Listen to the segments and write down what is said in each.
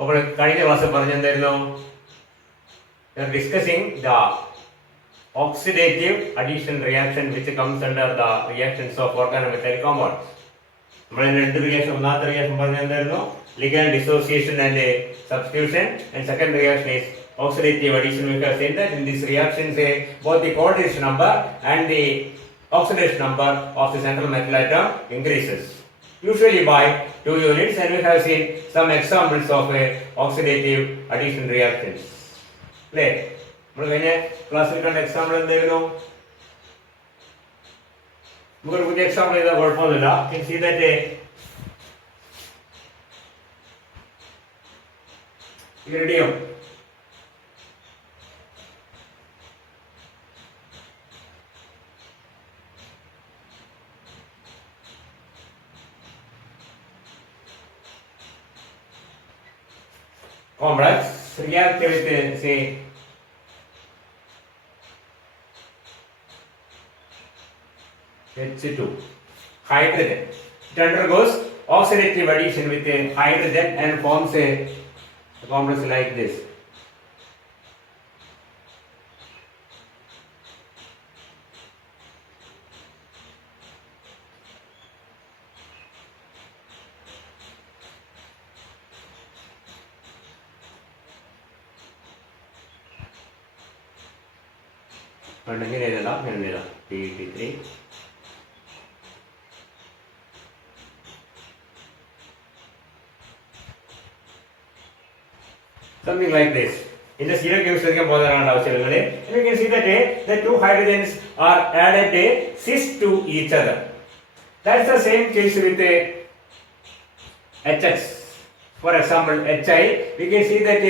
അപ്പോൾ കഴിഞ്ഞ ക്ലാസ്സിൽ പറഞ്ഞെന്തായിരുന്നു? We are discussing the oxidative addition reaction which comes under the reactions of organometallic compounds. നമ്മൾ രണ്ട് റിയാക്ഷൻ, ഒന്നാമത്തെ reaction പറഞ്ഞെന്തായിരുന്നു? Ligand dissociation and substitution, and second reaction is oxidative addition. We have said that in this reaction both the coordination number and the oxidation number of the central metal atom increases, usually by 2 units, and we have seen some examples of oxidative addition reactions. അല്ലേ? നമ്മൾ കഴിഞ്ഞ ക്ലാസ്സിൽ കണ്ട example എന്തായിരുന്നു? നമുക്കൊരു പുതിയ example ചെയ്താൽ കുഴപ്പമൊന്നുമില്ല. See that iridium complex react with say H2 hydrogen. It undergoes oxidative addition with a hydrogen and forms a complex like this. ഇങ്ങനെ എഴുതാം, ഇങ്ങനെ എഴുതാം, P83. Something like this. In the zero chemistry and you can see that the two hydrogens are added cis to each other. That's the same case with HX. For example, HI, we can see that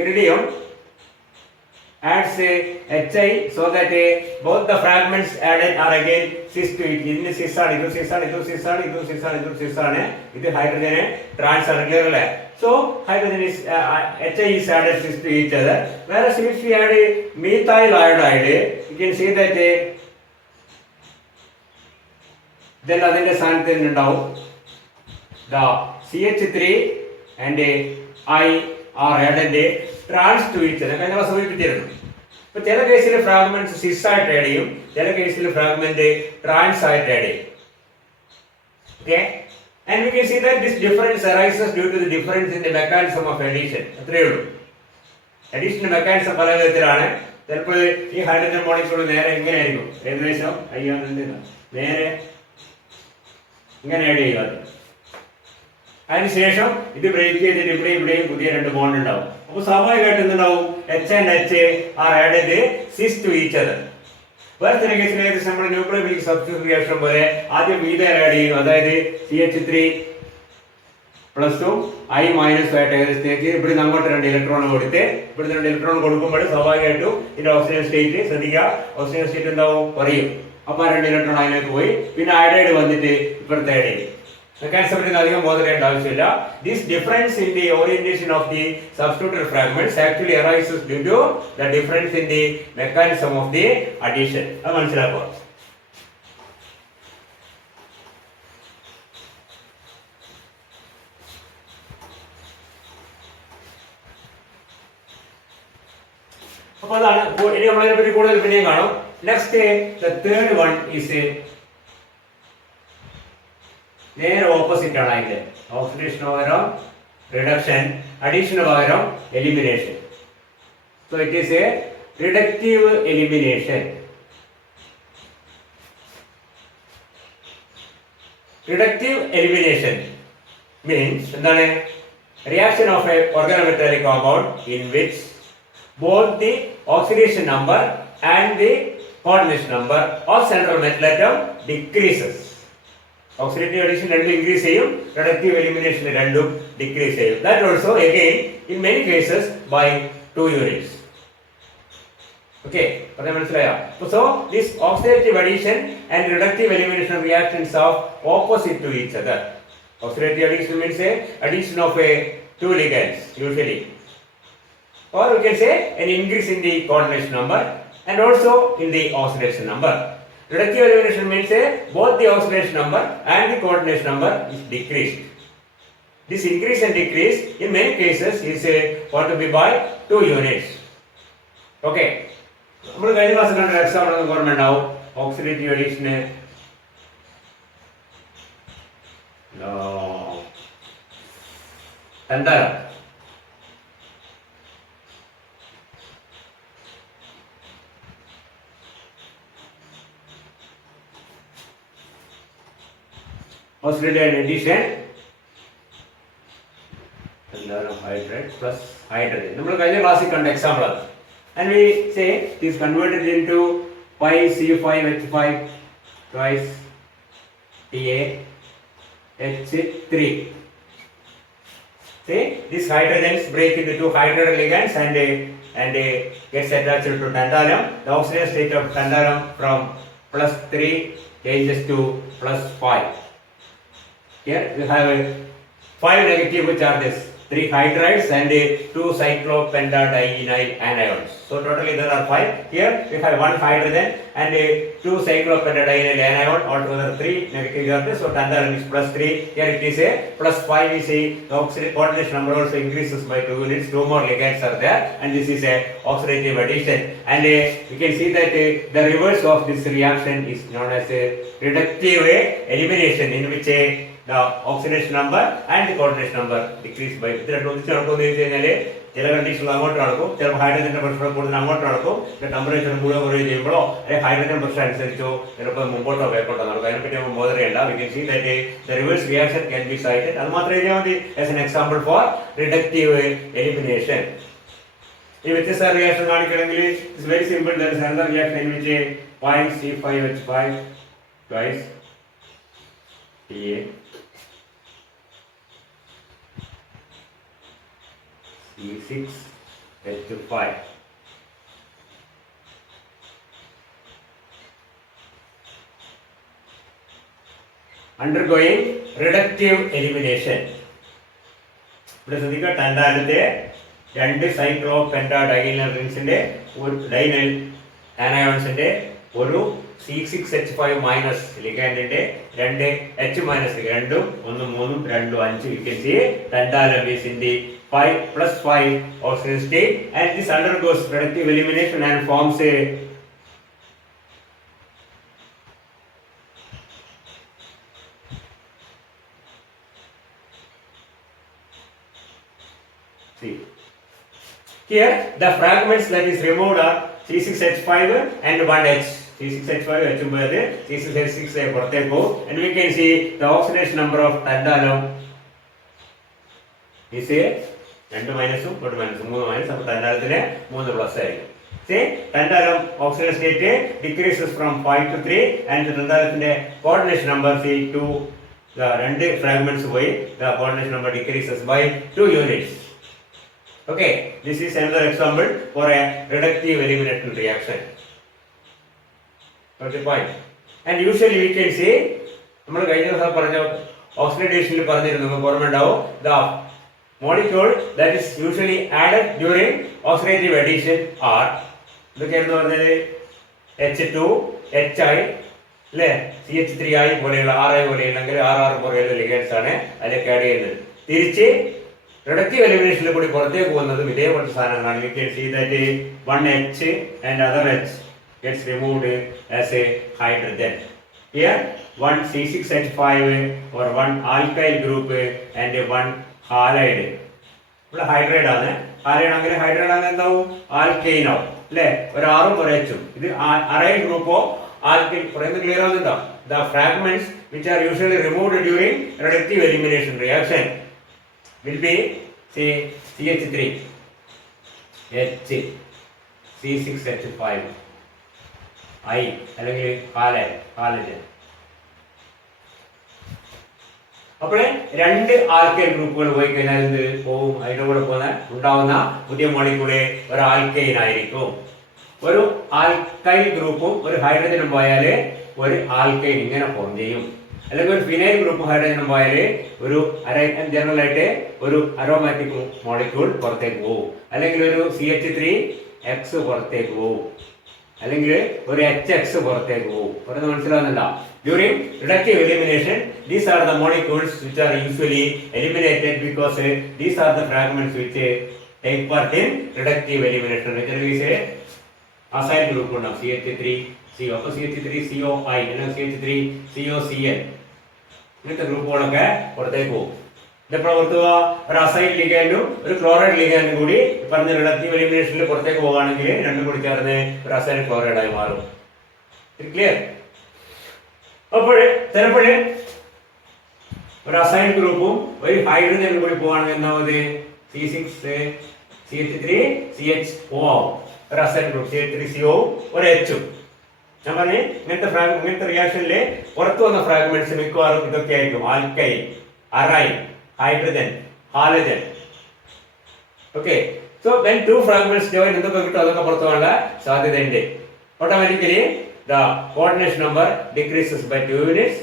iridium adds HI so that both the fragments added are again cis to each. In cis ആണ്, ഇത് cis ആണ്, ഇത് cis ആണ്, ഇത് cis ആണ്, ഇത് cis ആണ്. ഇത് hydrogen trans ആണ്, clear അല്ലേ? So hydrogen is HI is added cis to each other. Whereas if we add methyl iodide, you can see that then അതിന്റെ സ്ഥാനത്ത് ഉണ്ടാവും the CH3 and I are added trans to each other. കഴിഞ്ഞ class സൂചിപ്പിച്ചിരുന്നു. ഇപ്പൊ ചില കേസിൽ fragments സിസ് ആയിട്ട് add ചെയ്യും, ചില കേസിൽ ഫ്രാഗ്മെന്റ് ട്രാൻസ് ആയിട്ട് ആഡ് ചെയ്യും. Okay, and we can see that this difference arises due to the difference in the mechanism of addition. അത്രയേ ഉള്ളൂ. അഡീഷൻ മെക്കാനിസം പല വിധത്തിലാണ്. ചിലപ്പോൾ ഈ ഹൈഡ്രജൻ മോളിക്യൂൾ നേരെ ഇങ്ങനെ ആയിരിക്കും, ഏകദേശം നേരെ ഇങ്ങനെ ആഡ് ചെയ്യുക. അതിനുശേഷം ഇത് ബ്രേക്ക് ചെയ്തിട്ട് ഇവിടെയും പുതിയ രണ്ട് ബോണ്ട് ഉണ്ടാവും. അപ്പോൾ സ്വാഭാവികമായിട്ട് എന്തുണ്ടാവും? H and H are added cis to each other. വേറെ ചില കേസിൽ ഏകദേശം നമ്മുടെ ന്യൂക്ലിയോഫിലിക് സബ്സ്റ്റിറ്റ്യൂഷൻ റിയാക്ഷൻ പോലെ ആദ്യം മീഥൈൽ ആഡ് ചെയ്യും, അതായത് CH3 പ്ലസും I മൈനസും ആയിട്ട് ഏകദേശത്തേക്ക് ഇവിടുന്ന് അങ്ങോട്ട് രണ്ട് ഇലക്ട്രോൺ കൊടുത്ത് ഇവിടുന്ന് രണ്ട് ഇലക്ട്രോൺ കൊടുക്കുമ്പോൾ സ്വാഭാവികമായിട്ടും ഇതിന്റെ ഓക്സിജൻ സ്റ്റേറ്റ് ശ്രദ്ധിക്കുക, ഓക്സിജൻ സ്റ്റേറ്റ് എന്താവും? കുറയും. അപ്പൊ രണ്ട് ഇലക്ട്രോൺ അതിലേക്ക് പോയി, പിന്നെ അയഡൈഡ് വന്നിട്ട് ഇപ്പുറത്തെ ആഡ് ചെയ്യും. മെക്കാനിസത്തിന് അധികം ബോധേണ്ട ആവശ്യമില്ല. This difference in the orientation of the substituted fragments actually arises due to the difference in the mechanism of the addition. അത് മനസ്സിലാക്കുക. അപ്പൊ അതാണ്. ഇനി നമ്മളതിനെ പറ്റി കൂടുതൽ പിന്നെയും കാണും. Next the third one is നേരെ ഓപ്പോസിറ്റ് ആണ് അതിന്റെ. ഓക്സിഡേഷന് പകരം റിഡക്ഷൻ, അഡീഷന് പകരം elimination. So it is a reductive elimination. Reductive elimination means എന്താണ്? Reaction of a organometallic compound in which both the oxidation number and the coordination number of central metal atom decreases. Oxidative addition രണ്ടും increase ചെയ്യും, reductive elimination രണ്ടും decrease ചെയ്യും. That also again in many cases by 2 units. Okay, അപ്പോൾ മനസ്സിലായോ? So this oxidative addition and reductive elimination reactions are opposite to each other. Oxidative addition means addition of two ligands usually, or we can say an increase in the coordination number and also in the oxidation number. Reductive elimination means both the oxidation number and the coordination number is decreased. this increase and decrease in many cases is going to be by 2 units. Okay. നമ്മൾ കഴിഞ്ഞ ക്ലാസ്സിൽ കണ്ട example നമുക്ക് ഓർമ്മ ഉണ്ടാവും. Oxidative addition തന്താരം. Oxidative addition hydride plus hydrogen. നമ്മൾ കഴിഞ്ഞ ക്ലാസ്സിൽ കണ്ട എക്സാമ്പിൾ ആണ്. And we say it is converted into pi C5H5 twice Ta H3. See, these hydrogens break into two hydrogen ligands and gets attached to tantalum. The oxidation state of tantalum from +3 changes to +5. Here we have 5 negative charges, 3 hydrides and 2 cyclopentadienyl anions. So totally there are 5. Here we have 1 hydrogen and 2 cyclopentadienyl anion, altogether 3 negative charges. So tantalum is +3. Here it is a +5. We see the coordination number also increases by 2 units. 2 more ligands are there, and this is a oxidative addition. And you can see that the reverse of this reaction is known as a reductive elimination, in which the oxidation number and the coordination number decrease by ചില കണ്ടീഷനിൽ അങ്ങോട്ട് നടക്കും, ചിലപ്പോൾ ഹൈഡ്രജന്റെ pressure കൂടുതൽ അങ്ങോട്ട് നടക്കും, temperature കൂടുതൽ കുറയുകയും ചെയ്യുമ്പോഴോ അല്ലെങ്കിൽ ഹൈഡ്രജൻ പ്രഷർ അനുസരിച്ചോ ചിലപ്പോൾ മുമ്പോട്ടോ വേക്കോട്ടോ നടക്കും. അതിനെപ്പറ്റി നമ്മൾ ബോധറിയണ്ട. We can see that the reverse reaction can be cited. അത് മാത്രമേ എഴുതിയാൽ മതി as an example for reductive elimination. ഈ വ്യത്യസ്ത റിയാക്ഷൻ കാണിക്കണമെങ്കിൽ it's very simple. There is another reaction in which C5H5 twice Ta C6H5. Undergoing reductive elimination. ഇവിടെ ശ്രദ്ധിക്കുക, ടാൻഡാലത്തെ 2 സൈക്ലോപെന്റാഡൈനൽ റിംഗ്സിന്റെ ഒരു ഡൈനൽ ആനയോൺസിന്റെ ഒരു C6H5 മൈനസ് ലിഗാൻഡിന്റെ 2 H മൈനസ് രണ്ടും 1 3 2 5. You can see tantalum is in the 5+5 oxidation state, and this undergoes reductive elimination and forms a see here the fragments that is removed are C6H5 and 1H. C6H5 H പോയത് C6H6 പുറത്തേക്ക് പോകും, and we can see the oxidation number of tantalum is a 2 മൈനസും 1 മൈനസും 3 minus. അപ്പോൾ tantalumത്തിന് 3 plus ആയിരിക്കും. See, tantalum oxidation state decreases from 5 to 3, and tantalumത്തിന്റെ coordination number C2, the 2 fragments പോയി the coordination number decreases by 2 units. Okay, this is another example for a reductive elimination reaction. Got the point? And usually we can say, നമ്മൾ കഴിഞ്ഞ ദിവസം പറഞ്ഞ ഓക്സിഡേഷനിൽ പറഞ്ഞിരുന്നു, നമുക്ക് ഓർമ്മ ഉണ്ടാവും, the molecule that is usually added during oxidative addition are ഇതൊക്കെയായിരുന്നു പറഞ്ഞത് H2, HI അല്ലേ, CH3I പോലെയുള്ള RI പോലെയുള്ള അല്ലെങ്കിൽ RR പോലെയുള്ള ലിഗൻസ് ആണ് അതിലേക്ക് ആഡ് ചെയ്യുന്നത്. തിരിച്ച് reductive elimination കൂടി പുറത്തേക്ക് പോകുന്നതും ഇതേപോലത്തെ സാധനങ്ങളാണ്. You can see that 1H and other H gets removed as a hydrogen. Here 1 C6H5 or 1 alkyl group and 1 halide. ഇവിടെ ഹൈഡ്രൈഡ് ആണ്. ഹാലൈഡ് ആണെങ്കിൽ ഹൈഡ്രൈഡ് ആണ് എന്താവും, ആൽക്കെയിൻ ആവും അല്ലേ, ഒരു ആറും ഒരു എച്ചും. ഇത് അറൈൽ ഗ്രൂപ്പോ ആൽക്കെയിൻ പറയുന്നത് ക്ലിയർ ആവുന്നുണ്ടോ? The fragments which are usually removed during reductive elimination reaction will be say CH3 H C6H5 I അല്ലെങ്കിൽ ഹാലജൻ. അപ്പോൾ 2 ആൽക്കൈൽ ഗ്രൂപ്പുകൾ പോയി കഴിഞ്ഞാൽ എന്ത് പോവും, അതിന്റെ കൂടെ ഉണ്ടാവുന്ന പുതിയ മോളിക്യൂള് ഒരു ആൽക്കൈൻ ആയിരിക്കും. ഒരു ആൽക്കൈൽ ഗ്രൂപ്പും ഒരു ഹൈഡ്രജനും പോയാൽ ഒരു ആൽക്കൈൻ ഇങ്ങനെ ഫോം ചെയ്യും. അല്ലെങ്കിൽ ഒരു ഫിനൈൽ ഗ്രൂപ്പും ഹൈഡ്രജനും പോയാൽ ഒരു ജനറൽ ആയിട്ട് ഒരു അരോമാറ്റിക് മോളിക്യൂൾ പുറത്തേക്ക് പോകും. അല്ലെങ്കിൽ ഒരു CH3X പുറത്തേക്ക് പോകും, അല്ലെങ്കിൽ ഒരു HX പുറത്തേക്ക് പോകും. പറയുന്നത് മനസ്സിലാവുന്നുണ്ടോ? During reductive elimination, these are the molecules which are usually eliminated because these are the fragments which take part in reductive elimination. There is a acyl group now CH3 CO, CH3 COI, CH3 COCl. ഇങ്ങനത്തെ ഗ്രൂപ്പുകളൊക്കെ പുറത്തേക്ക് പോകും. ഇതെപ്പോഴാണ് പുറത്തു പോവുക? ഒരു acyl ലിഗാൻഡും ഒരു chloride ലിഗാൻഡും കൂടി പറഞ്ഞ reductive എലിമിനേഷനിൽ പുറത്തേക്ക് പോകുകയാണെങ്കിൽ രണ്ടും കൂടി ചേർന്ന് ഒരു അസൈൽ ക്ലോറൈഡായി മാറും. ക്ലിയർ? അപ്പോൾ ചിലപ്പോൾ ഒരു അസൈൽ ഗ്രൂപ്പും ഒരു ഹൈഡ്രജനും കൂടി പോവുകയാണെങ്കിൽ എന്താവുന്നത് C6CH3CHO ആവും. ഒരു അസൈൽ ഗ്രൂപ്പ് CH3CO ഒരു H. ഞാൻ പറഞ്ഞു ഇങ്ങനത്തെ റിയാക്ഷനിൽ പുറത്തു വന്ന ഫ്രാഗ്മെന്റ്സ് മിക്കവാറും ഇതൊക്കെ ആയിരിക്കും. Alkyl, aryl, hydrogen, halogen. Okay, so when two fragments join എന്തൊക്കെ കിട്ടും അതൊക്കെ പുറത്തു പോകാനുള്ള സാധ്യതയുണ്ട്. Automatically the coordination number decreases by 2 units,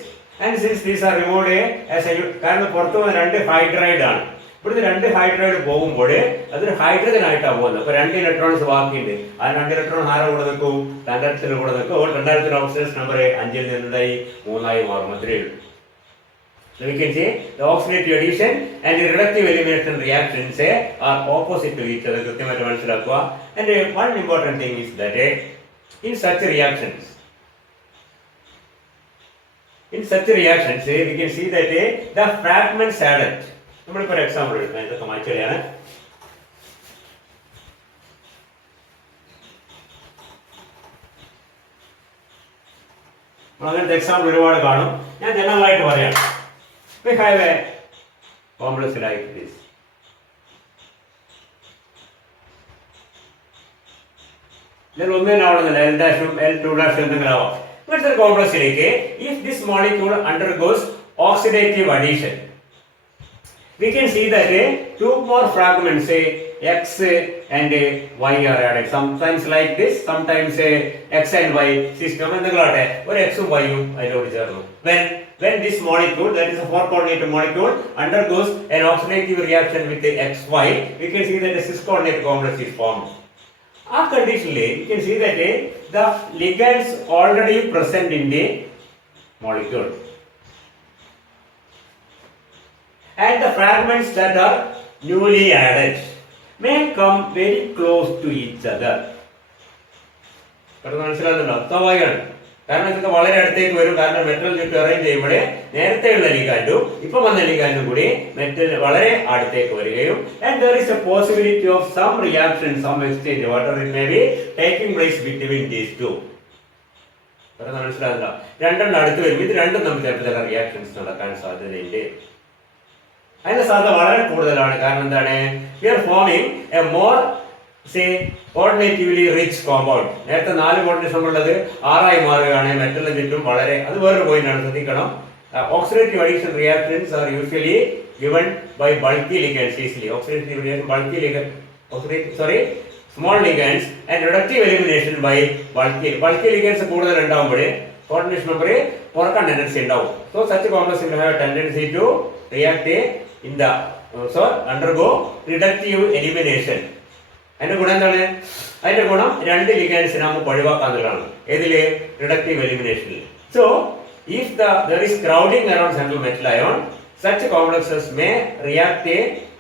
and since these are removed as a കാരണം പുറത്തു വന്ന രണ്ട് ഹൈഡ്രൈഡ് ആണ്. ഇവിടുത്തെ രണ്ട് ഹൈഡ്രൈഡ് പോകുമ്പോൾ അതൊരു ഹൈഡ്രജൻ ആയിട്ടാണ് പോകുന്നത്. അപ്പൊ 2 ഇലക്ട്രോൺസ് ബാക്കിയുണ്ട്. ആ 2 ഇലക്ട്രോൺ ആരെ കൂടെ നിൽക്കും? രണ്ടാമത്തിന് കൂടെ നിൽക്കും. അപ്പോൾ രണ്ടാമത്തിന് ഓക്സിഡേഷൻ നമ്പർ 5 നിന്നുണ്ടായി 3 മാറും. അത്രയേ ഉള്ളൂ. So we can say the oxidative addition and the reductive elimination reactions are opposite to each other. കൃത്യമായിട്ട് മനസ്സിലാക്കുക. And one important thing is that in such reactions we can see that the fragments added. നമ്മളിപ്പോൾ ഒരു example എടുക്കാം. ഇതൊക്കെ മാറ്റുകയാണ്. അങ്ങനത്തെ example ഒരുപാട് കാണും. ഞാൻ ജനറലായിട്ട് പറയാം. We have a complex like this. ഇതിൽ ഒന്നിനാവുന്നില്ല. L ഡാഷും L2 ഡാഷും എന്തെങ്കിലും ആവാം. ഇങ്ങനത്തെ ഒരു കോംപ്ലക്സിലേക്ക് if this molecule undergoes oxidative addition, we can see that 2 more fragments X and Y are added. Sometimes like this, sometimes X and Y system എന്തെങ്കിലാട്ടെ ഒരു X ഉം Y ഉം അതിലോട്ട് ചേർന്നു. When this molecule, that is a 4-coordinate molecule, undergoes an oxidative reaction with the XY, we can see that a cis-coordinate complex is formed. ആ കണ്ടീഷനിൽ you can see that the ligands already present in the molecule and the fragments that are newly added may come very close to each other. മനസ്സിലാകുന്നുണ്ടോ? സ്വാഭാവികമാണ്. കാരണം ഇതൊക്കെ വളരെ അടുത്തേക്ക് വരും. കാരണം മെറ്റൽ ചുറ്റും അറേഞ്ച് ചെയ്യുമ്പോൾ നേരത്തെയുള്ള ലിഗാൻഡും ഇപ്പം വന്ന ലിഗാൻഡും കൂടി മെറ്റൽ വളരെ അടുത്തേക്ക് വരികയും and there is a possibility of some reaction, some exchange, whatever it may be, taking place between these two. മനസ്സിലാകുന്നുണ്ടോ? രണ്ടെണ്ണം അടുത്ത് വരും. ഇത് രണ്ടും തമ്മിൽ ചില റിയാക്ഷൻസ് നടക്കാൻ സാധ്യതയുണ്ട്. അതിന്റെ സാധ്യത വളരെ കൂടുതലാണ്. കാരണം എന്താണ്? we are forming a more coordinatively rich compound. നേരത്തെ 4 കോർഡിനേഷൻ ഉള്ളത് 6 ആയി മാറുകയാണ്. മെറ്റലിന് ചുറ്റും വളരെ, അത് വേറൊരു പോയിന്റ് ആണ്, ശ്രദ്ധിക്കണം. Oxidative addition reactions are usually given by bulky ligands easily. Oxidative reaction bulky ligand, small ligands, and reductive elimination by bulky ligands കൂടുതൽ ഉണ്ടാവുമ്പോൾ കോർഡിനേഷൻ നമ്പർ കുറക്കാൻ ടെൻഡൻസി ഉണ്ടാവും. So such compounds will have a tendency to react in the undergo reductive elimination. അതിന്റെ ഗുണം എന്താണ്? അതിന്റെ ഗുണം 2 ലിഗാൻഡ്സിനെ നമുക്ക് ഒഴിവാക്കാന്നുള്ളതാണ്. ഏതില്? റിഡക്റ്റീവ് എലിമിനേഷനിൽ. So if there is crowding around central metal ion, such complexes may react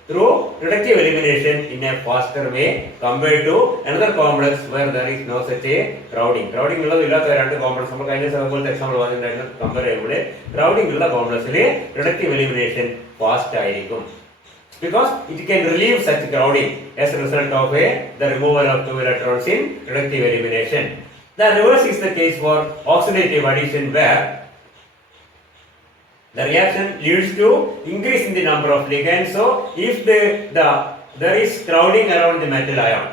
through reductive elimination in a faster way compared to another complex where there is no such a crowding. Crowding ഉള്ളത് ഇല്ലാത്ത 2 complex നമ്മൾ കഴിഞ്ഞ പോലത്തെ example പറഞ്ഞിട്ടുണ്ടായിരുന്നു. Compare ചെയ്യുമ്പോൾ crowding ഉള്ള കോംപ്ലക്സിൽ reductive elimination fast ആയിരിക്കും. Because it can relieve such crowding as a result of the removal of 2 electrons in reductive elimination. The reverse is the case for oxidative addition, where the reaction leads to increase in the number of ligands. So if there is crowding around the metal ion,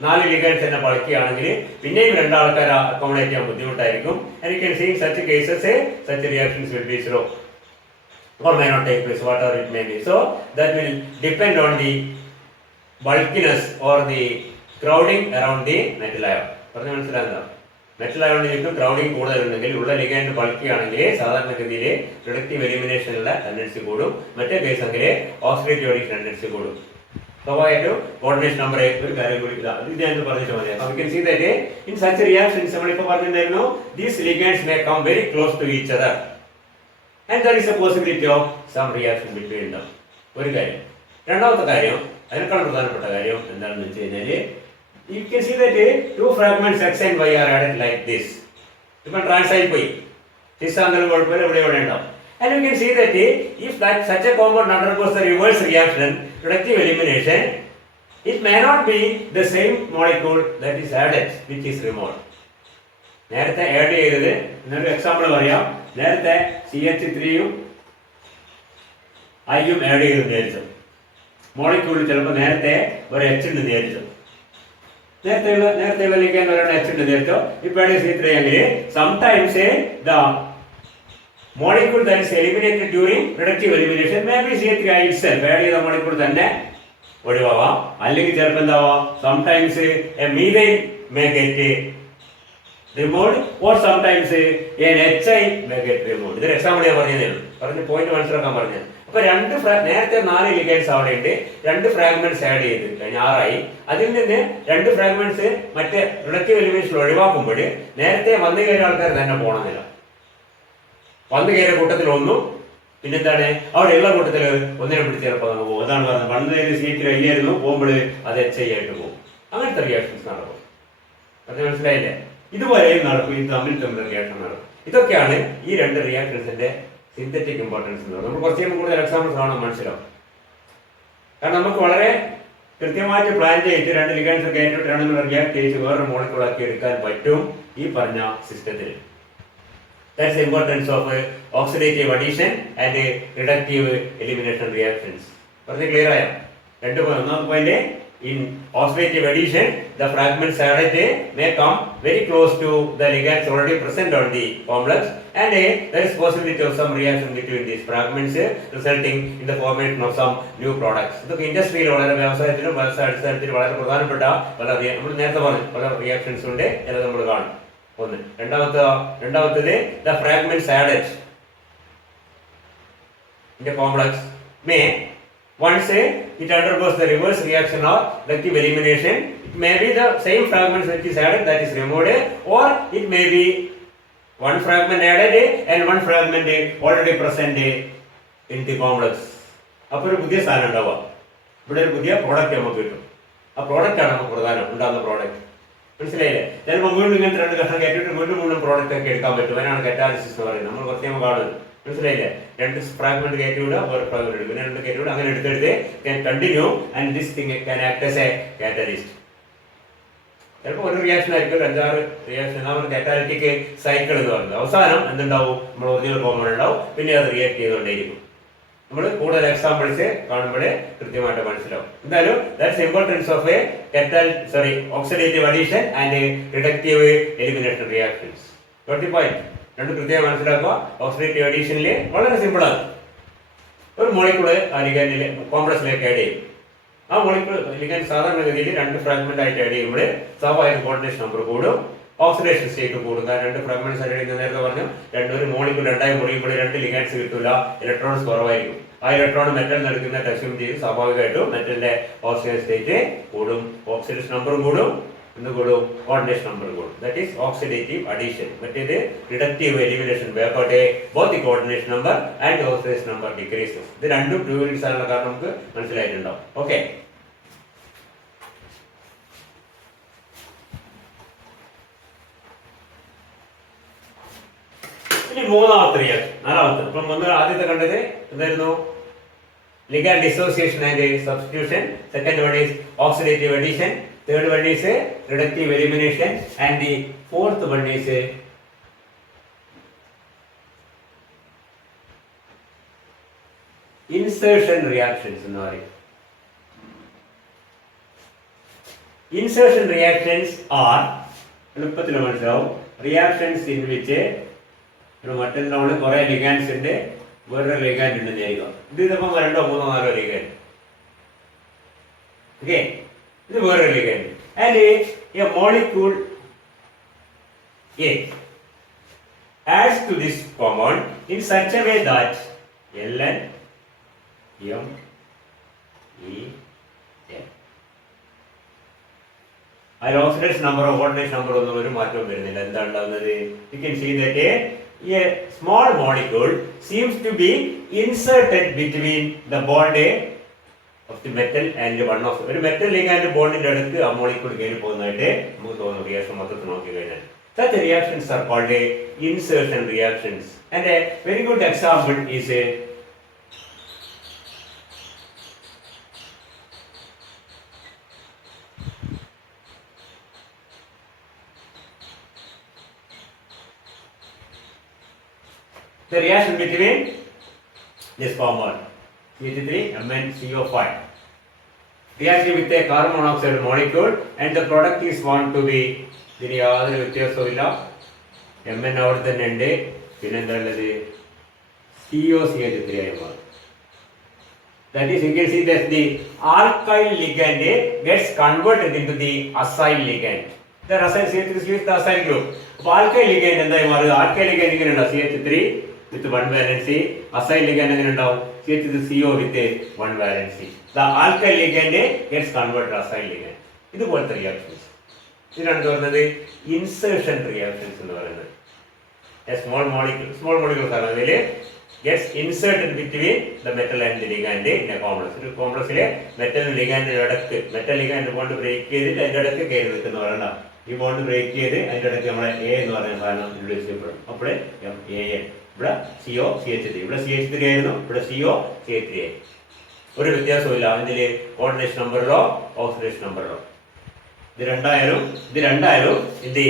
4 ligands തന്നെ പളിക്കുകയാണെങ്കിൽ പിന്നെയും 2 ആൾക്കാർ accommodate ചെയ്യാൻ ബുദ്ധിമുട്ടായിരിക്കും. And you can see in such cases such reactions will be slow or may not take place, whatever it may be. So that will depend on the bulkiness or the crowding around the metal ion. പറഞ്ഞു മനസ്സിലാകുന്നോ? Metal അയോണിന് ചുറ്റും crowding കൂടുതലുണ്ടെങ്കിൽ, ഉള്ള ligand bulky ആണെങ്കിൽ സാധാരണഗതിയിൽ reductive എലിമിനേഷനുള്ള tendency കൂടും. മറ്റേ case എങ്കിൽ oxidative addition tendency കൂടും. സ്വാഭാവികമായിട്ടും കോർഡിനേഷൻ നമ്പർ ഒരു കാര്യം കൂടി ഇത് ഞാൻ പറഞ്ഞിട്ട് മതി. We can see that in such reactions നമ്മളിപ്പോൾ പറഞ്ഞിരുന്നു these ligands may come very close to each other and there is a possibility of some reaction between them. ഒരു കാര്യം. രണ്ടാമത്തെ കാര്യം, അതിനേക്കാൾ പ്രധാനപ്പെട്ട കാര്യം എന്താണെന്ന് വെച്ച് കഴിഞ്ഞാൽ you can see that two fragments X and Y are added like this. ഇപ്പം ട്രാൻസ് ആയി പോയി, സിസ്സാന്തരം കുഴപ്പമില്ല, ഇവിടെ ഇവിടെ ഉണ്ടാവും. And you can see that if that such a compound undergoes the reverse reaction, reductive elimination, it may not be the same molecule that is added, which is removed. നേരത്തെ add ചെയ്തത്, എന്നൊരു example പറയാം. നേരത്തെ CH3യും Iയും add ചെയ്തെന്ന് വിചാരിച്ചു. മോളിക്യൂളിൽ ചിലപ്പോൾ നേരത്തെ ഒരു H ഉണ്ടെന്ന് വിചാരിച്ചു. നേരത്തെ വലിക്കാൻ ഒരെണ്ണം H ഉണ്ടെന്ന് വിചാരിച്ചോ. ഇപ്പൊ ആഡ് C3 എങ്കിൽ sometimes the molecule that is eliminated during reductive elimination may be CH3 itself. Add ചെയ്ത മോളിക്യൂൾ തന്നെ ഒഴിവാവാം. അല്ലെങ്കിൽ ചിലപ്പോൾ എന്താവാം, sometimes a methane may get removed or sometimes an HI may get removed. ഇതൊരു example ഞാൻ പറഞ്ഞതേ ഉള്ളൂ, പറഞ്ഞ പോയിന്റ് മനസ്സിലാക്കാൻ പറഞ്ഞത്. അപ്പൊ നേരത്തെ 4 ലിഗൻഡ്സ് അവിടെ ഉണ്ട്, 2 ഫ്രാഗ്മെന്റ്സ് ആഡ് ചെയ്ത് കഴിഞ്ഞ 6 ആയി. അതിൽ നിന്ന് 2 ഫ്രാഗ്മെന്റ്സ് മറ്റേ റിഡക്റ്റീവ് എലിമിനേഷൻ ഒഴിവാക്കുമ്പോൾ നേരത്തെ വന്നു കയറിയ ആൾക്കാർ തന്നെ പോകണമെന്നില്ല. വന്നു കയറിയ കൂട്ടത്തിൽ ഒന്നും, പിന്നെന്താണ് അവിടെയുള്ള കൂട്ടത്തിൽ ഒന്നിനെ പിടിച്ച് ചിലപ്പോൾ നമുക്ക് പോകും. അതാണ് പറഞ്ഞത്, വന്നു കയറി സീറ്റ് കഴിഞ്ഞായിരുന്നു, പോകുമ്പോൾ അത് HI ആയിട്ട് പോകും. അങ്ങനത്തെ റിയാക്ഷൻസ് നടക്കും. അത് മനസ്സിലായില്ലേ? ഇതുപോലെയും നടക്കും, ഇത് തമ്മിൽ റിയാക്ഷൻ നടക്കും. ഇതൊക്കെയാണ് ഈ 2 റിയാക്ഷൻസിന്റെ സിന്തറ്റിക് ഇമ്പോർട്ടൻസ് എന്ന് പറയുന്നത്. നമ്മൾ കുറച്ചുകൂടി കൂടുതൽ എക്സാമ്പിൾസ് കാണാൻ മനസ്സിലാവും. കാരണം നമുക്ക് വളരെ കൃത്യമായിട്ട് പ്ലാൻ ചെയ്തിട്ട് 2 ലിഗൻഡ്സ് ഒക്കെ ആയിട്ട് 2 റിയാക്ട് ചെയ്ത് വേറൊരു മോളിക്യൂൾ ആക്കി എടുക്കാൻ പറ്റും ഈ പറഞ്ഞ സിസ്റ്റത്തിൽ. That's the importance of oxidative addition and reductive elimination reactions. പറഞ്ഞ് ക്ലിയർ ആയോ? ഒന്നാമത്തെ point, in oxidative addition the fragments added may come very close to the ligands already present on the complex, and there is possibility of some reaction between these fragments resulting in the formation of some new products. ഇതൊക്കെ ഇൻഡസ്ട്രിയിൽ വളരെ വ്യവസായത്തിലും വ്യവസായത്തിലും വളരെ പ്രധാനപ്പെട്ട പല നമ്മൾ നേരത്തെ പറഞ്ഞു പല റിയാക്ഷൻസ് ഉണ്ട്, ചിലത് നമ്മൾ കാണും. ഒന്ന്. രണ്ടാമത്തേത് the fragments added in the complex may, once it undergoes the reverse reaction or reductive elimination, it may be the same fragments which is added that is removed, or it may be one fragment added and one fragment already present in the complex. അപ്പോൾ ഒരു പുതിയ സാധനം ഉണ്ടാവുക, ഇവിടെ ഒരു പുതിയ product നമുക്ക് കിട്ടും. ആ പ്രോഡക്റ്റാണ് നമുക്ക് പ്രധാനം ഉണ്ടാകുന്ന പ്രോഡക്റ്റ്. മനസ്സിലായില്ലേ? ചിലപ്പോൾ വീണ്ടും ഇങ്ങനത്തെ 2 കഷ്ണം കയറ്റിയിട്ട് വീണ്ടും പ്രോഡക്റ്റ് ഒക്കെ എടുക്കാൻ പറ്റും. അതിനാണ് കറ്റാലിസിസ് എന്ന് പറയുന്നത്. നമ്മൾ പ്രത്യേകം കാണുന്നത് മനസ്സിലായില്ലേ? 2 ഫ്രാഗ്മെന്റ് കയറ്റിവിടുക, ഒരു ഫ്രാഗ്മെന്റ് എടുക്കും, 2 കയറ്റിവിടുക, അങ്ങനെ എടുത്തെടുത്ത് continue and this thing can act as A catalyst. ചിലപ്പോൾ ഒരു റിയാക്ഷൻ ആയിരിക്കും, 5-6 റിയാക്ഷൻ, നമ്മൾ കാറ്റാലിറ്റിക് സൈക്കിൾ എന്ന് പറയുന്നത്. അവസാനം എന്തുണ്ടാവും, നമ്മൾ ഒറിജിനൽ കോമ്പൗണ്ട് ഉണ്ടാവും, പിന്നെ അത് റിയാക്ട് ചെയ്തുകൊണ്ടേയിരിക്കും. നമ്മൾ കൂടുതൽ എക്സാമ്പിൾസ് കാണുമ്പോഴേ കൃത്യമായിട്ട് മനസ്സിലാവും. എന്തായാലും that's importance of oxidative addition and reductive elimination reactions. 20 point 2 കൃത്യമായി മനസ്സിലാക്കുക. ഓക്സിഡേറ്റീവ് അഡീഷനിൽ വളരെ സിമ്പിളാണ്. ഒരു മോളിക്യൂള് ആ ലിഗൻഡിലെ കോംപ്ലക്സിലേക്ക് ആഡ് ചെയ്യും. ആ മോളിക്യൂൾ ലിഗൻഡ് സാധാരണഗതിയിൽ 2 ഫ്രാഗ്മെന്റ് ആയിട്ട് ആഡ് ചെയ്യുമ്പോൾ സ്വാഭാവിക കോർഡിനേഷൻ നമ്പർ കൂടും, ഓക്സിഡേഷൻ സ്റ്റേറ്റ് കൂടും. കാരണം 2 ഫ്രാഗ്മെന്റ്സ് ആഡ് ചെയ്യുന്ന നേരത്തെ പറഞ്ഞു, ഒരു മോളിക്യൂൾ 2 മുറിയുമ്പോൾ 2 ലിഗൻഡ്സ് കിട്ടില്ല, ഇലക്ട്രോൺസ് കുറവായിരിക്കും. ആ ഇലക്ട്രോൺ മെറ്റൽ നടക്കുന്ന ടച്ചും ചെയ്ത് സ്വാഭാവികമായിട്ടും മെറ്റലിന്റെ ഓക്സിജൻ സ്റ്റേറ്റ് കൂടും, ഓക്സിഡേഷൻ നമ്പറും കൂടും, കോർഡിനേഷൻ നമ്പർ കൂടും. That is oxidative addition. മറ്റേത് reductive elimination, both the coordination number and oxidation number decreases. ഇത് രണ്ടും 2 യൂണിറ്റ്സ് ആണുള്ള കാരണം നമുക്ക് മനസ്സിലായിട്ടുണ്ടാവും. ഓക്കെ, ഇനി മൂന്നാമത്തെ റിയാക്ഷൻ, നാലാമത്തെ. ഇപ്പം ആദ്യത്തെ കണ്ടത് എന്തായിരുന്നു? ligand dissociation and substitution. Second one is oxidative addition. Third one is reductive elimination, and the fourth one is insertion reactions. Insertion reactions are reactions in which മറ്റൊന്നാണ് കുറെ ലിഗാൻഡ്സ് ഉണ്ട്, വേറൊരു ലിഗാൻഡ് ഉണ്ടെന്ന് വിചാരിക്കുക. ഇതിപ്പോ 2, 3, 4 ലിഗാൻഡ്. ഓക്കെ, ഇത് വേറൊരു ligand. And A molecule A adds to this compound in such a way that Ln, M, E, അതിൽ ഓക്സിഡേഷൻ നമ്പറോ കോർഡിനേഷൻ നമ്പറോ ഒന്നും ഒരു മാറ്റവും വരുന്നില്ല. എന്താണ് ഉണ്ടാകുന്നത്? You can see that a small molecule seems to be inserted between the bond of the metal and one of ഒരു മെറ്റൽ ലിഗാൻഡ് ബോണ്ടിന്റെ അടുത്ത് ആ മോളിക്യൂൾ കയറി പോകുന്നതായിട്ട് നമുക്ക് തോന്നുന്നു. റിയാക്ഷൻ മൊത്തത്തിൽ നോക്കി കഴിഞ്ഞാൽ such reactions are called insertion reactions, and a very good example is the reaction between this compound CH3MnCO5 reacting with a carbon monoxide molecule, and the product is found to be ഇതിന് യാതൊരു വ്യത്യാസവും Mn അവിടെ തന്നെ ഉണ്ട്. പിന്നെന്താ ഉള്ളത്? COCH3 ആയി മാറും. That is, you can see that the alkyl ligand gets converted into the acyl ligand. The acyl CH3 is the acyl group. അപ്പോൾ alkyl ligand എന്തായി മാറുക? alkyl ligand ഇങ്ങനെ ഉണ്ടാവും, CH3 with 1 valency. acyl ligand എങ്ങനെ ഉണ്ടാവും? CH3CO with 1 valency. The alkyl ligand gets converted to acyl ligand. ഇതുപോലത്തെ reactions ഇതിനാണ് പറയുന്നത് ഇൻസേർഷൻ റിയാക്ഷൻസ് എന്ന് പറയുന്നത്. സ്മോൾ മോളിക്യൂൾസ് ആണ് അതിൽ gets inserted between the metal and the ligand in a complex. ഒരു കോംപ്ലക്സിലെ മെറ്റൽ ലിഗാൻഡിന്റെ ഇടയ്ക്ക് മെറ്റൽ ലിഗാൻഡ് ബോണ്ട് ബ്രേക്ക് ചെയ്തിട്ട് അതിന്റെ ഇടയ്ക്ക് കയറി നിൽക്കുന്ന പറയണ്ട. ഈ ബോണ്ട് ബ്രേക്ക് ചെയ്ത് അതിന്റെ ഇടയ്ക്ക് നമ്മളെ എ എന്ന് പറയുന്ന സാധനം ഇൻട്രൊഡ്യൂസ് ചെയ്യപ്പെടും. അപ്പോൾ MAN ഇവിടെ COCH3, ഇവിടെ CH3 ആയിരുന്നു, ഇവിടെ COCH3 ആയി. ഒരു വ്യത്യാസമില്ല ഇതില് കോർഡിനേഷൻ നമ്പറിലോ ഓക്സിഡേഷൻ നമ്പറിലോ. ഇത് രണ്ടായാലും ഇത്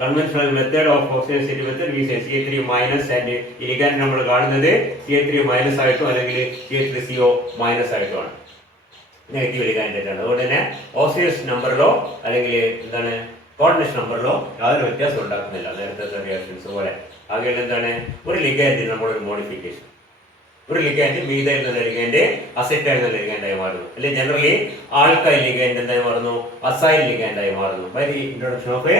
conventional method of oxidation method we say CH3 minus and ഈ ലിഗാൻഡ് നമ്മൾ കാണുന്നത് CH3 മൈനസ് ആയിട്ടോ അല്ലെങ്കിൽ CH3CO മൈനസ് ആയിട്ടോ ആണ്, നെഗറ്റീവ് ലിഗാൻഡ് ആണ്. അതുകൊണ്ട് തന്നെ ഓക്സിഡേഷൻ നമ്പറിലോ അല്ലെങ്കിൽ എന്താണ് കോർഡിനേഷൻ നമ്പറിലോ യാതൊരു വ്യത്യാസം ഉണ്ടാക്കുന്നില്ല നേരത്തെ റിയാക്ഷൻസ് പോലെ. ആകെ എന്താണ് ഒരു ലിഗാൻഡ് നമ്മളൊരു മോഡിഫിക്കേഷൻ, ഒരു ലിഗാൻഡ് മീഥൈൽ എന്നുള്ള ലിഗാൻഡ് അസെറ്റൈൽ എന്നുള്ള ലിഗാൻഡായി മാറുന്നു, അല്ലെങ്കിൽ ജനറലി ആൽക്കൈൽ ലിഗാൻഡ് എന്തായി മാറുന്നു? അസൈൽ ലിഗാൻഡായി മാറുന്നു by the introduction of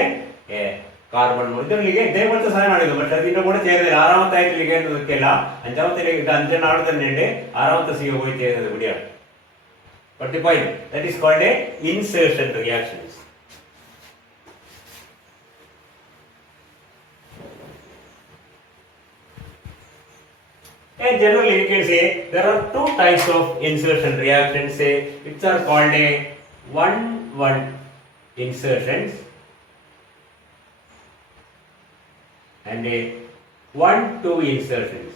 carbon. ഇതൊരു ലിഗാൻഡ് ഇതേപോലത്തെ സാധനമാണ് ഇത്, പക്ഷെ അതിന്റെ കൂടെ ചേരുന്നത് ആറാമത്തെ ആയിട്ട് ലിഗാൻഡ് നിൽക്കില്ല. അഞ്ചാമത്തെ ഇത് 5 അവിടെ തന്നെ ഉണ്ട്, ആറാമത്തെ CO പോയി ചേരുന്നത് ഇവിടെയാണ്. But the point that is called a insertion reactions. And generally you can say there are two types of insertion reactions which are called a 1-1 insertions and a 1-2 insertions.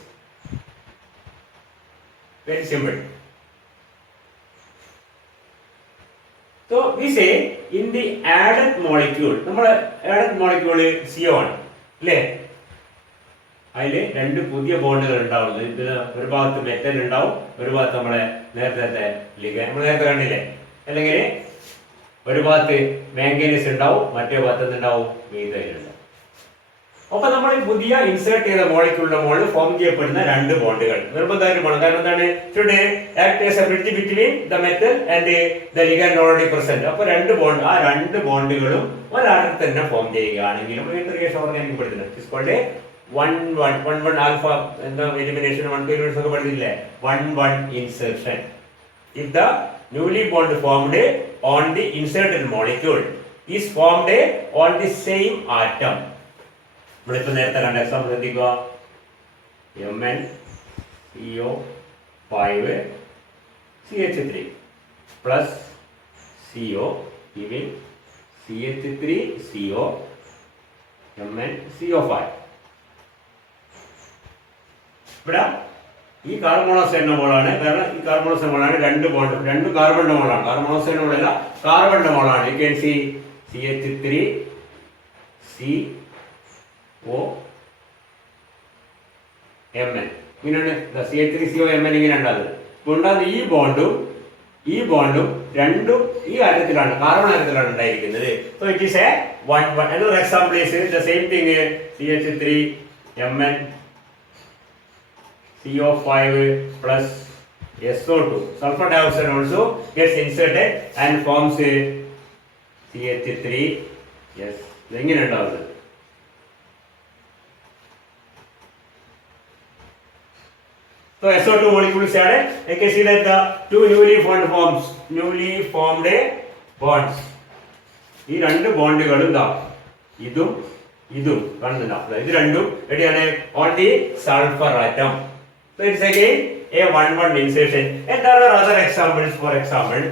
Very simple. So we say in the added molecule, നമ്മുടെ added molecule CO ആണ് അല്ലേ? അതിൽ രണ്ട് പുതിയ ബോണ്ടുകൾ ഉണ്ടാവുന്നത്. ഇത് ഒരു ഭാഗത്ത് മെറ്റൽ ഉണ്ടാവും, ഒരു ഭാഗത്ത് നമ്മളെ നേരത്തെ ലിഗാൻഡ് നമ്മൾ നേരത്തെ കണ്ടില്ലേ, അല്ലെങ്കിൽ ഒരു ഭാഗത്ത് മാംഗനീസ് ഉണ്ടാവും, മറ്റേ ഭാഗത്ത് എന്തുണ്ടാവും? മീഥൈൽ ഉണ്ടാവും. അപ്പൊ നമ്മൾ ഈ പുതിയ ഇൻസേർട്ട് ചെയ്ത മോളിക്യൂളിന്റെ മുകളിൽ ഫോം ചെയ്യപ്പെടുന്ന രണ്ട് ബോണ്ടുകൾ നിർബന്ധമായിട്ട് വേണം. കാരണം എന്താണ്? Should act as A bridge between the metal and the ligand already present. അപ്പൊ രണ്ട് ബോണ്ടുകളും ഒരാളിൽ തന്നെ ഫോം ചെയ്യുകയാണെങ്കിലും ഓർഗാനിക് പഠിക്കുന്നത് 1-1 ആൽഫ എന്താ എലിമിനേഷൻ 1-2 എലിമിനേഷൻ ഒക്കെ പഠിച്ചില്ലേ? 1-1 insertion. If the newly bond formed on the inserted molecule is formed on the same atom. നമ്മളിപ്പോ നേരത്തെ കണ്ട എക്സാമ്പിൾ ശ്രദ്ധിക്കുക. MnCO5 CH3 plus CO giving CH3CO MnCO5. ഇവിടെ ഈ കാർബൺ മോണോക്സൈഡിന്റെ മോളാണ്, കാരണം ഈ കാർബൺ മോണോക്സൈഡ് മോളാണ് രണ്ട് കാർബണിന്റെ മോളാണ്. കാർബൺ മോണോക്സൈഡിന്റെ മോളല്ല, കാർബണിന്റെ മോളാണ്. യു ക്യാൻ സി CH3COMn ഇങ്ങനെയാണ്. CH3COMn ഇങ്ങനെ ഉണ്ടാകുന്നത്. ഉണ്ടാകുന്ന ഈ ബോണ്ടും രണ്ടും ഈ ആറ്റത്തിലാണ്, കാർബൺ ആറ്റത്തിലാണ് ഉണ്ടായിരിക്കുന്നത്. So it is A 1-1. Another example is the same thing, CH3Mn CO5 plus SO2. Sulfur dioxide also gets inserted and forms CH3. Yes, ഇങ്ങനെ ഉണ്ടാവുന്നത്. So SO2 molecules added. You can see that the two newly formed forms newly formed bonds. ഈ രണ്ട് ബോണ്ടുകളും ഇതാ ഇതും ഇതും കാണുന്നുണ്ടോ? ഇത് രണ്ടും എവിടെയാണ്? On the sulphur atom. So it's again a 1-1 insertion. And there are other examples. For example,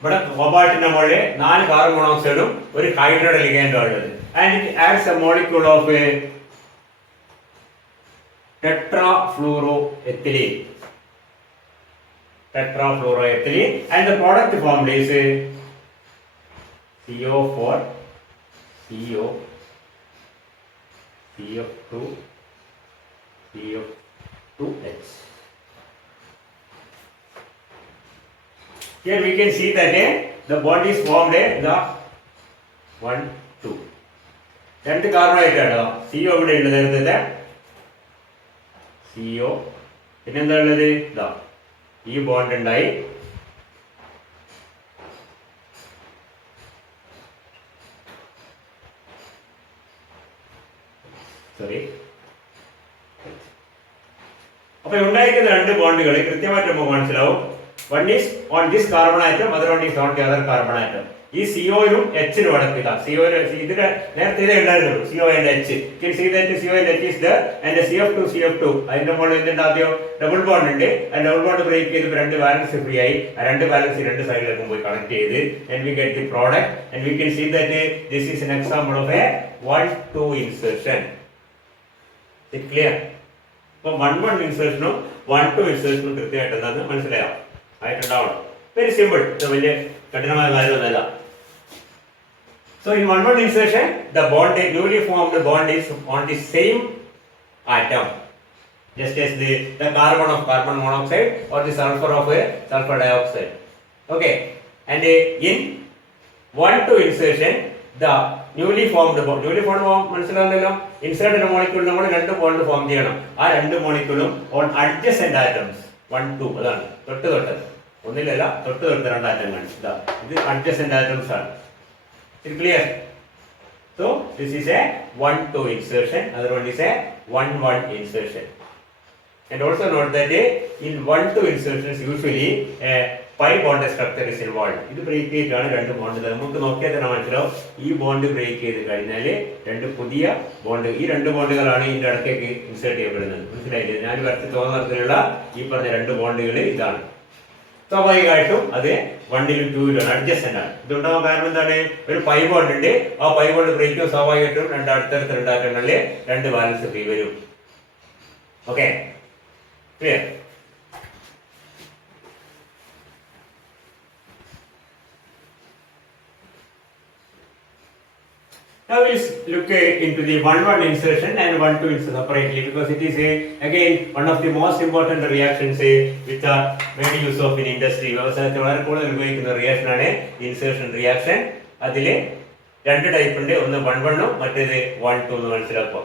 ഇവിടെ കോബാൾട്ടിന്റെ മുകളിൽ 4 കാർബൺ മോണോക്സൈഡും ഒരു ഹൈഡ്രജൻ ലിഗാൻഡും ഉള്ളത്. And it ads A molecule of tetrafluoroethylene. Tetrafluoroethylene, and the product formed is CO4, CO, CO2, CO2H. Here we can see that the bond is formed the 1, 2. രണ്ട് carbon ആയിട്ടാണ് CO ഇവിടെ ഉള്ളത്. നേരത്തെ CO, പിന്നെന്താ ഉള്ളത്? ഇതാ ഈ ബോണ്ട് ഉണ്ടായി. സോറി. അപ്പൊ ഉണ്ടായിരിക്കുന്ന രണ്ട് ബോണ്ടുകൾ കൃത്യമായിട്ട് നമുക്ക് മനസ്സിലാവും. One is on this carbon atom, other one is on the other carbon atom. ഈ സിഒനും എച്ചിനും അടക്കില്ല. സിഒന് ഇതിന്റെ നേരത്തെ ഇതേ ഉണ്ടായിരുന്നുള്ളൂ, CO and H. CO and H is there and CF2 CF2. അതിന്റെ മുകളിൽ എന്തുണ്ട്? ആദ്യം ഡബിൾ ബോണ്ട് ഉണ്ട്. ആ ഡബിൾ ബോണ്ട് ബ്രേക്ക് ചെയ്ത് രണ്ട് ബാലൻസ് ഫ്രീ ആയി. ആ രണ്ട് ബാലൻസ് രണ്ട് സൈഡിലേക്കും പോയി കണക്ട് ചെയ്ത് and we get the product and we can see that this is an example of a 1-2 insertion. Is it clear? അപ്പോൾ 1-1 ഇൻസേർഷനും 1-2 ഇൻസേർഷനും കൃത്യമായിട്ട് എന്താണെന്ന് മനസ്സിലായോ? ആയിട്ടുണ്ടാവണം. Very simple. ഇത് വലിയ കഠിനമായ കാര്യമൊന്നുമല്ല. So in 1-1 insertion, the bond, newly formed bond is on the same atom, just as the carbon of carbon monoxide or the sulfur of sulfur dioxide. Okay, and in 1-2 insertion, the newly formed bond മനസ്സിലാണല്ലോ. Insert ചെയ്ത molecule നമ്മൾ രണ്ട് bond form ചെയ്യണം. ആ രണ്ട് മോളിക്യൂളും on adjacent atoms 1-2, അതാണ് തൊട്ട് ഒന്നിലല്ല, തൊട്ട് രണ്ട് ആറ്റങ്ങൾ. ഇത് അഡ്ജസന്റ് ആറ്റംസ് ആണ്. Is it clear? So this is a 1-2 insertion, other one is a 1-1 insertion. And also note that in 1-2 insertions usually a pi bond structure is involved. ഇത് break ചെയ്തിട്ടാണ് രണ്ട് ബോണ്ട്. നമുക്ക് നോക്കിയാൽ തന്നെ മനസ്സിലാവും. ഈ ബോണ്ട് ബ്രേക്ക് ചെയ്ത് കഴിഞ്ഞാൽ രണ്ട് പുതിയ ബോണ്ട്, ഈ രണ്ട് ബോണ്ടുകളാണ് ഇതിന്റെ ഇടയ്ക്കേക്ക് ഇൻസേർട്ട് ചെയ്യപ്പെടുന്നത്. മനസ്സിലായില്ലേ? ഞാൻ വരച്ച് തോന്നുന്നതിലുള്ള ഈ പറഞ്ഞ രണ്ട് ബോണ്ടുകൾ ഇതാണ്. സ്വാഭാവികമായിട്ടും അത് 1-ലും 2-ലും അഡ്ജസ്റ്റന്റ് ആണ്. ഇതുണ്ടാവാൻ കാരണം എന്താണ്? ഒരു പൈ ബോണ്ട് ഉണ്ട്. ആ പൈ ബോണ്ട് ബ്രേക്കും സ്വാഭാവികമായിട്ടും രണ്ട് അടുത്തടുത്ത് രണ്ടാറ്റങ്ങളിൽ രണ്ട് ബാലൻസ് ഫ്രീ വരും. Okay, clear? Now we look into the 1-1 insertion and 1-2 insertion separately, because it is again one of the most important reactions which are made use of in industry. വ്യവസായത്തിൽ വളരെ കൂടുതൽ ഉപയോഗിക്കുന്ന reaction ആണ് insertion reaction. അതിൽ രണ്ട് type ഉണ്ട്. ഒന്ന് 1-1ഉം മറ്റേത് 1-2 എന്ന് മനസ്സിലാക്കുക.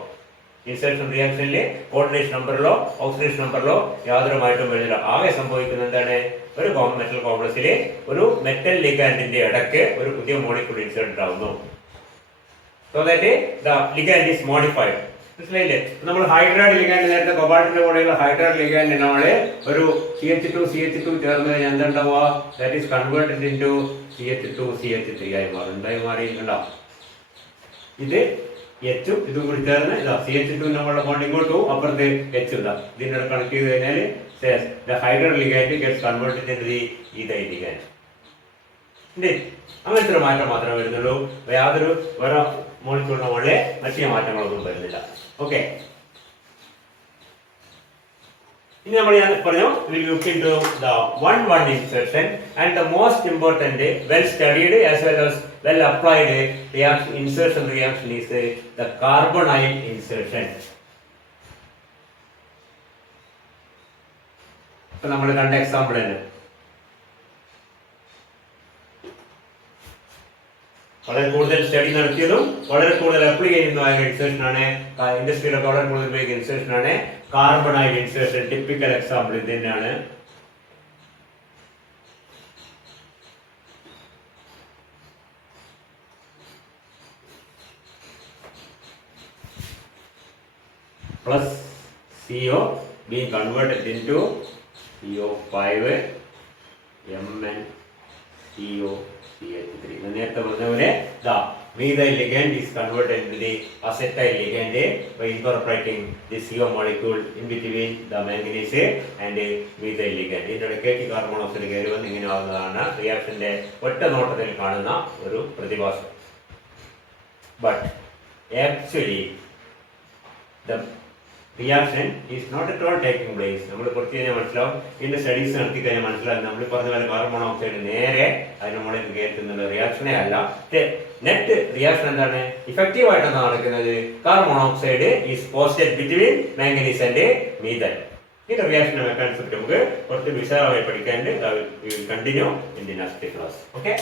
ഇൻസേർഷൻ റിയാക്ഷനിൽ കോർഡിനേഷൻ നമ്പറിലോ ഓക്സിഡേഷൻ നമ്പറിലോ യാതൊരു മാറ്റവും വരുന്നില്ല. ആകെ സംഭവിക്കുന്നത് എന്താണ്? ഒരു മെറ്റൽ കോംപ്ലക്സിൽ ഒരു മെറ്റൽ ലിഗാൻഡിന്റെ ഇടയ്ക്ക് ഒരു പുതിയ മോളിക്യൂൾ ഇൻസേർട്ട് ആവുന്നു. So that the ligand is modified. മനസ്സിലായില്ലേ? നമ്മൾ ഹൈഡ്രൈഡ് ലിഗാൻഡ്, നേരത്തെ കൊബാൾട്ടിന്റെ കൂടെയുള്ള ഹൈഡ്രൈഡ് ലിഗാൻഡ് നമ്മൾ ഒരു CH2 ചേർന്ന് കഴിഞ്ഞാൽ എന്തുണ്ടാവുക? That is converted into CH2CH3 ആയി മാറും. എന്തായി മാറിയിട്ടുണ്ടോ? ഇത് എച്ചും ഇതും കൂടി ചേർന്ന് ഇതാ CH2 നമ്മളുടെ ബോണ്ട് ഇങ്ങോട്ട് അപ്പുറത്ത് എച്ച് ഇതാ ഇതിനോട് കണക്ട് ചെയ്ത് കഴിഞ്ഞാൽ the hydrogen ligand gets converted into the ethyl ligand. അങ്ങനത്തെ ഒരു മാറ്റം മാത്രമേ വരുന്നുള്ളൂ. യാതൊരു വേറെ മോളിക്യൂളിന്റെ മുകളിലെ മറ്റു മാറ്റങ്ങളൊന്നും വരുന്നില്ല. ഓക്കെ, ഇനി നമ്മൾ ഞാൻ പറഞ്ഞു we'll look into the 1-1 insertion and the most important well studied as well as well applied reaction insertion reaction is the carbonyl insertion. ഇപ്പൊ നമ്മൾ കണ്ട എക്സാമ്പിൾ തന്നെ വളരെ കൂടുതൽ സ്റ്റഡി നടത്തിയതും വളരെ കൂടുതൽ അപ്ലൈ ചെയ്യുന്നതായ ഇൻസേർഷൻ ആണ്. ഇൻഡസ്ട്രിയിലൊക്കെ വളരെ കൂടുതൽ ഉപയോഗിക്കുന്ന ഇൻസേർഷൻ ആണ് കാർബണൈൽ ഇൻസേർഷൻ. ടിപ്പിക്കൽ എക്സാമ്പിൾ ഇത് തന്നെയാണ്. plus CO being converted into CO5 MnCO CH3. നേരത്തെ പറഞ്ഞ പോലെ methyl ligand is converted into the acetyl ligand by incorporating the CO molecule in between the manganese and methyl ligand. ഇതിനിടയ്ക്ക് carbon monoxide കയറി വന്ന് ഇങ്ങനെ ആവുന്നതാണ് റിയാക്ഷന്റെ ഒറ്റ നോട്ടത്തിൽ കാണുന്ന ഒരു പ്രതിഭാസം. But actually the reaction is not at all taking place. നമ്മൾ കുറച്ച് കഴിഞ്ഞാൽ മനസ്സിലാവും. ഇതിന്റെ സ്റ്റഡീസ് നടത്തി കഴിഞ്ഞാൽ മനസ്സിലാവും. നമ്മൾ പറഞ്ഞ പോലെ കാർബൺ മോണോക്സൈഡ് നേരെ അതിന് മുകളിൽ കയറ്റുന്നുള്ള റിയാക്ഷനെ അല്ല. നെറ്റ് റിയാക്ഷൻ എന്താണ്? ഇഫക്റ്റീവ് ആയിട്ട് എന്താ നടക്കുന്നത്? Carbon monoxide is posted between manganese and methyl. ഇതിന്റെ റിയാക്ഷന്റെ മെക്കാനിസം നമുക്ക് കുറച്ച് വിശദമായി പഠിക്കാനുണ്ട്. Continue in the next class. Okay.